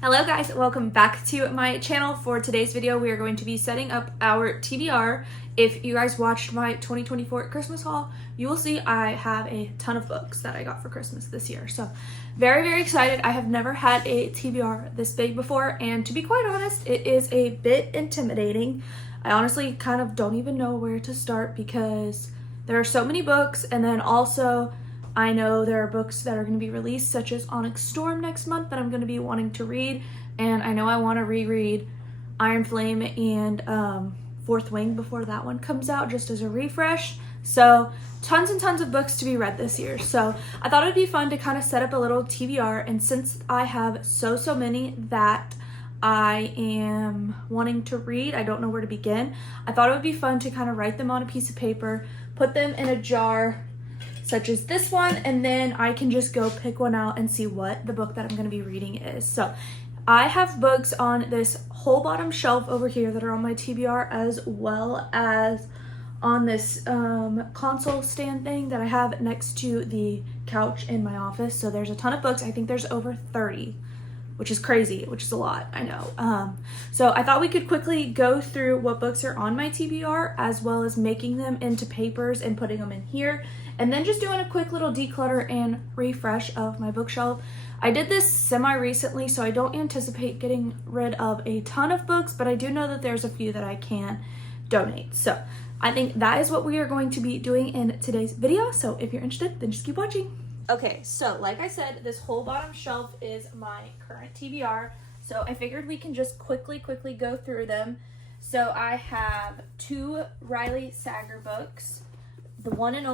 Hello guys, welcome back to my channel. For today's video, we are going to be setting up our TBR. If you guys watched my 2024 Christmas haul, you will see I have a ton of books that I got for Christmas this year. So very excited. I have never had a TBR this big before, and to be quite honest, it is a bit intimidating. I honestly kind of don't even know where to start because there are so many books, and then also I know there are books that are going to be released, such as Onyx Storm next month, that I'm going to be wanting to read, and I know I want to reread Iron Flame and Fourth Wing before that one comes out, just as a refresh. So tons and tons of books to be read this year. So I thought it'd be fun to kind of set up a little TBR, and since I have so many that I am wanting to read, I don't know where to begin. I thought it would be fun to kind of write them on a piece of paper, put them in a jar, such as this one, and then I can just go pick one out and see what the book that I'm going to be reading is. So I have books on this whole bottom shelf over here that are on my TBR, as well as on this console stand thing that I have next to the couch in my office. So there's a ton of books. I think there's over 30, which is crazy, which is a lot, I know. So I thought we could quickly go through what books are on my TBR, as well as making them into papers and putting them in here, and then just doing a quick little declutter and refresh of my bookshelf. I did this semi-recently, so I don't anticipate getting rid of a ton of books, but I do know that there's a few that I can donate. So I think that is what we are going to be doing in today's video. So if you're interested, then just keep watching. Okay, so like I said, this whole bottom shelf is my current TBR. So I figured we can just quickly go through them. So I have 2 Riley Sager books, the only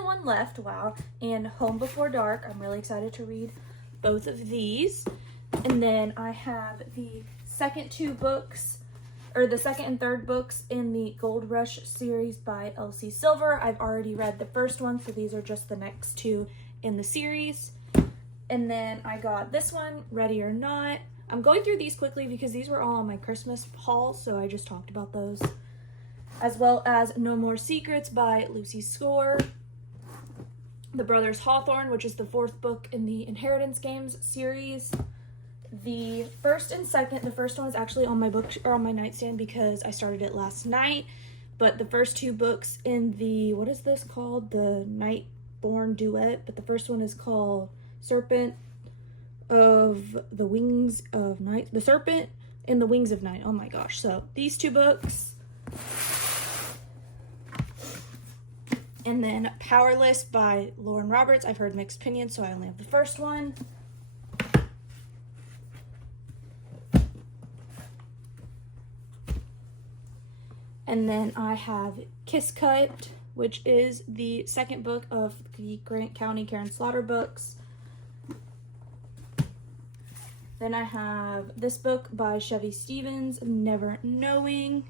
one left, wow, and Home Before Dark. I'm really excited to read both of these. And then I have the second 2 books, or the second and third books in the Gold Rush series by L.C. Silver. I've already read the first one, so these are just the next 2 in the series. And then I got this one, Ready or Not. I'm going through these quickly because these were all on my Christmas haul, so I just talked about those. As well as No More Secrets by Lucy Score. The Brothers Hawthorne, which is the 4th book in the Inheritance Games series. The first and second, the first one is actually on my on my nightstand because I started it last night. But the first 2 books in the, what is this called? The Nightborn Duet. But the first one is called Serpent of the Wings of Night. The Serpent and the Wings of Night. Oh my gosh. So these 2 books. And then Powerless by Lauren Roberts. I've heard mixed opinions, so I only have the first one. And then I have Kiss Cut, which is the second book of the Grant County Karen Slaughter books. Then I have this book by Chevy Stevens, Never Knowing.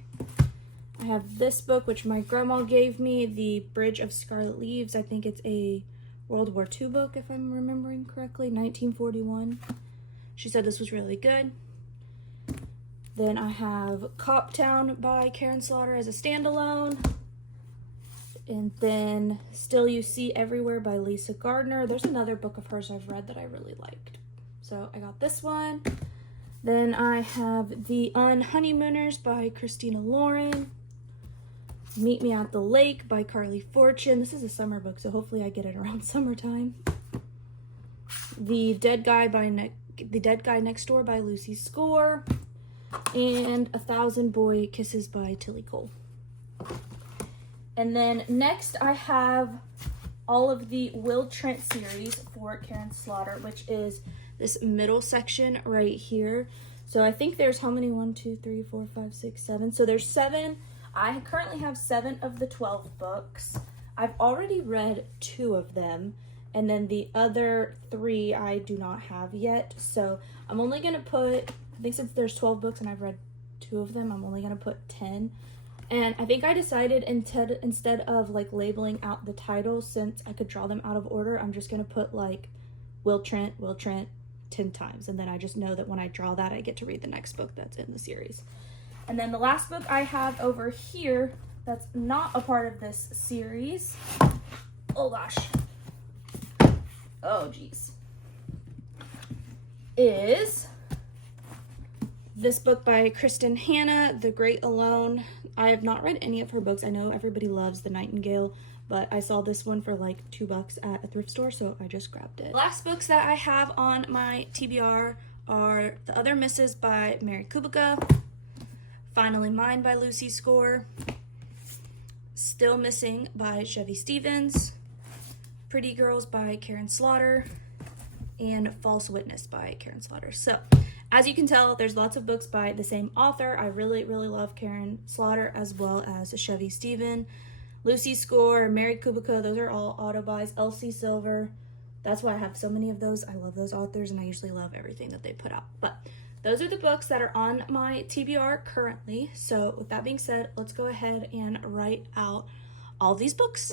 I have this book, which my grandma gave me, The Bridge of Scarlet Leaves. I think it's a World War II book, if I'm remembering correctly, 1941. She said this was really good. Then I have Coptown by Karen Slaughter as a standalone. And then Still You See Everywhere by Lisa Gardner. There's another book of hers I've read that I really liked. So I got this one. Then I have The Unhoneymooners by Christina Lauren. Meet Me at the Lake by Carly Fortune. This is a summer book, so hopefully I get it around summertime. The Dead Guy Next Door by Lucy Score. And 1,000 Boy Kisses by Tilly Cole. And then next I have all of the Will Trent series for Karen Slaughter, which is this middle section right here. So I think there's how many? 1, 2, 3, 4, 5, 6, 7. So there's 7. I currently have 7 of the 12 books. I've already read 2 of them, and then the other 3 I do not have yet. So I'm only going to put, I think since there's 12 books and I've read 2 of them, I'm only going to put 10. And I think I decided instead of like labeling out the titles, since I could draw them out of order, I'm just going to put like Will Trent 10 times. And then I just know that when I draw that, I get to read the next book that's in the series. And then the last book I have over here that's not a part of this series. Oh gosh. Oh geez. is this book by Kristen Hanna, The Great Alone. I have not read any of her books. I know everybody loves The Nightingale, but I saw this one for like $2 at a thrift store, so I just grabbed it. Last books that I have on my TBR are The Other Misses by Mary Kubica, Finally Mine by Lucy Score, Still Missing by Chevy Stevens, Pretty Girls by Karen Slaughter, and False Witness by Karen Slaughter. So, as you can tell, there's lots of books by the same author. I really, really love Karen Slaughter as well as Chevy Stevens. Lucy Score, Mary Kubica, those are all auto-buys. Elsie Silver, that's why I have so many of those. I love those authors, and I usually love everything that they put out. But those are the books that are on my TBR currently. So with that being said, let's go ahead and write out all these books.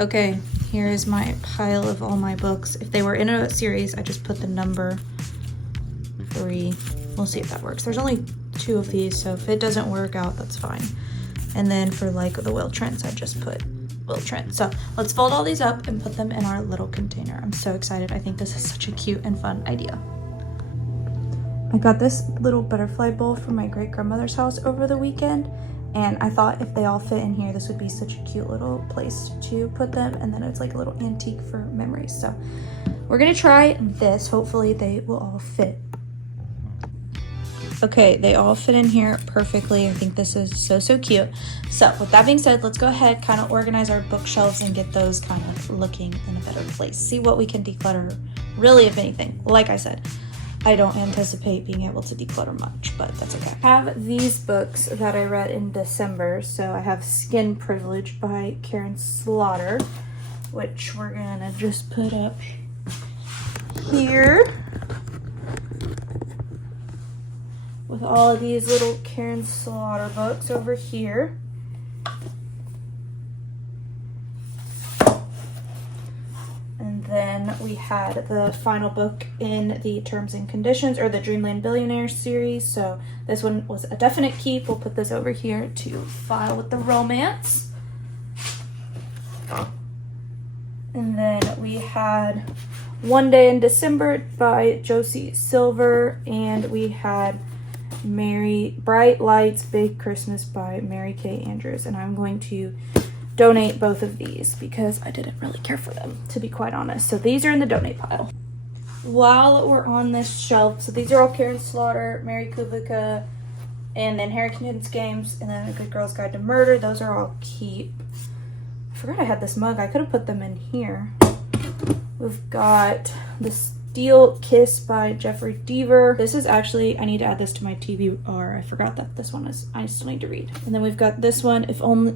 Okay, here is my pile of all my books. If they were in a series, I just put the number 3. We'll see if that works. There's only 2 of these, so if it doesn't work out, that's fine. And then for like the Will Trents, I just put Will Trent. So let's fold all these up and put them in our little container. I'm so excited. I think this is such a cute and fun idea. I got this little butterfly bowl from my great grandmother's house over the weekend, and I thought if they all fit in here, this would be such a cute little place to put them, and then it's like a little antique for memories. So we're gonna try this. Hopefully they will all fit. Okay, they all fit in here perfectly. I think this is so cute. So with that being said, let's go ahead, kind of organize our bookshelves and get those kind of looking in a better place. See what we can declutter, really, if anything. Like I said, I don't anticipate being able to declutter much, but that's okay. I have these books that I read in December. So I have Skin Privilege by Karen Slaughter, which we're gonna just put up here with all of these little Karen Slaughter books over here. And then we had the final book in the Terms and Conditions, or the Dreamland Billionaire series. So this one was a definite keep. We'll put this over here to file with the romance. And then we had One Day in December by Josie Silver, and we had Bright Lights, Big Christmas by Mary Kay Andrews. And I'm going to donate both of these because I didn't really care for them, to be quite honest. So these are in the donate pile. While we're on this shelf, so these are all Karen Slaughter, Mary Kubica, and then Harrington's Games, and then A Good Girl's Guide to Murder. Those are all keep. I forgot I had this mug. I could have put them in here. We've got the Steel Kiss by Jeffrey Deaver. This is actually, I need to add this to my TBR. I forgot that this one is, I still need to read. And then we've got this one,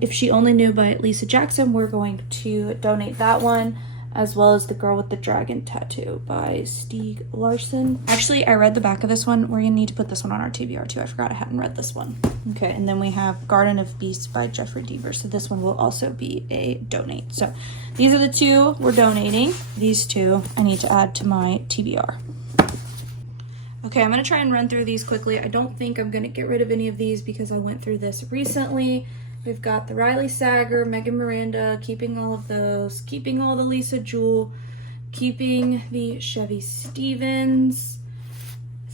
If She Only Knew by Lisa Jackson. We're going to donate that one, as well as The Girl with the Dragon Tattoo by Stieg Larsson. Actually, I read the back of this one. We're gonna need to put this one on our TBR too. I forgot I hadn't read this one. Okay, and then we have Garden of Beasts by Jeffrey Deaver. So this one will also be a donate. So these are the 2 we're donating. These 2 I need to add to my TBR. Okay, I'm gonna try and run through these quickly. I don't think I'm gonna get rid of any of these because I went through this recently. We've got the Riley Sager, Megan Miranda, keeping all of those, keeping all the Lisa Jewell, keeping the Chevy Stevens,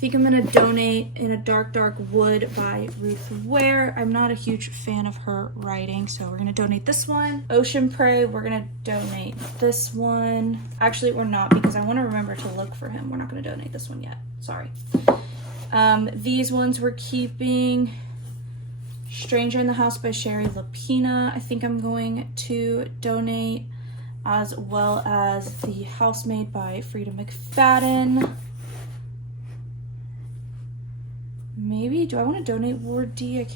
think I'm gonna donate In a Dark Dark Wood by Ruth Ware. I'm not a huge fan of her writing, so we're gonna donate this one. Ocean Prey, we're gonna donate this one. Actually, we're not, because I wanna remember to look for him. We're not gonna donate this one yet, sorry. These ones we're keeping. Stranger in the House by Sherry Lapina, I think I'm going to donate, as well as The Housemaid by Frida McFadden. Maybe, do I want to donate Ward D? I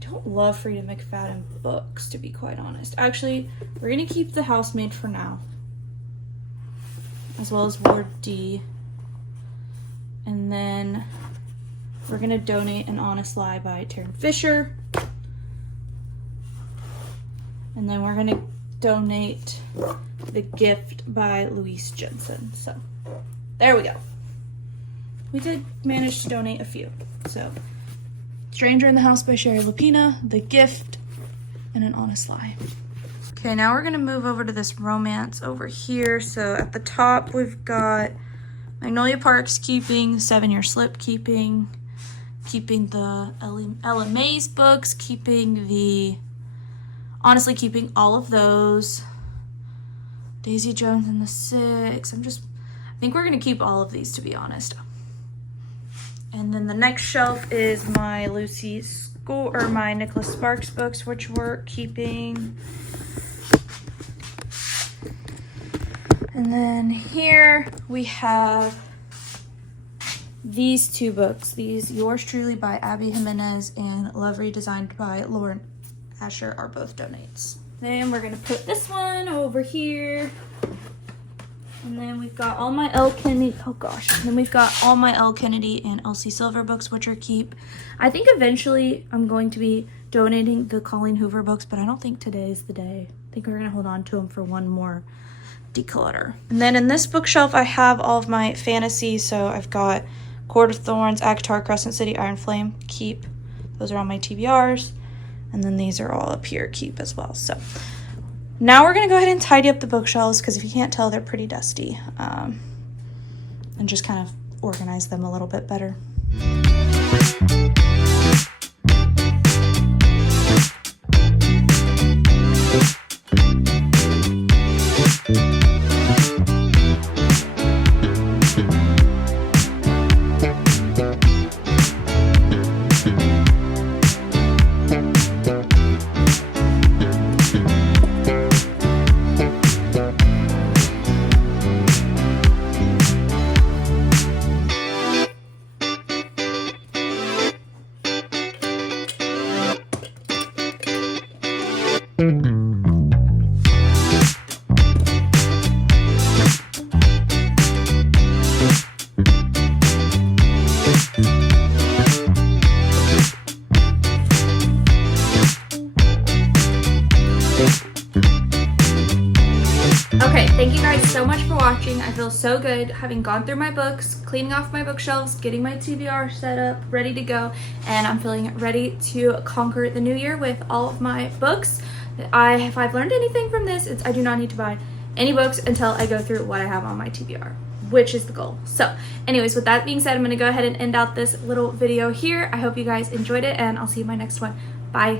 don't love Frida McFadden books, to be quite honest. Actually, we're gonna keep The Housemaid for now, as well as Ward D. And then we're gonna donate An Honest Lie by Taryn Fisher. And then we're gonna donate The Gift by Louise Jensen. So there we go. We did manage to donate a few. So Stranger in the House by Sherry Lapina, The Gift, and An Honest Lie. Okay, now we're gonna move over to this romance over here. So at the top, we've got Magnolia Parks keeping, 7 Year Slip keeping the Ella Mays books, honestly keeping all of those. Daisy Jones and the Six. I think we're gonna keep all of these, to be honest. And then the next shelf is my my Nicholas Sparks books, which we're keeping. And then here we have these two books. These, Yours Truly by Abby Jimenez and Love Redesigned by Lauren Asher, are both donates. Then we're gonna put this one over here. And then we've got all my Elle Kennedy, oh gosh. And then we've got all my Elle Kennedy and Elsie Silver books, which are keep. I think eventually I'm going to be donating the Colleen Hoover books, but I don't think today is the day. I think we're gonna hold on to them for one more declutter. And then in this bookshelf, I have all of my fantasy. So I've got Court of Thorns, Akatar, Crescent City, Iron Flame, keep. Those are all my TBRs. And then these are all up here, keep as well. So now we're gonna go ahead and tidy up the bookshelves, because if you can't tell, they're pretty dusty, and just kind of organize them a little bit better. Okay, thank you guys so much for watching. I feel so good having gone through my books, cleaning off my bookshelves, getting my TBR set up, ready to go, and I'm feeling ready to conquer the new year with all of my books. If I've learned anything from this, it's I do not need to buy any books until I go through what I have on my TBR, which is the goal. So anyways, with that being said, I'm gonna go ahead and end out this little video here. I hope you guys enjoyed it, and I'll see you in my next one. Bye.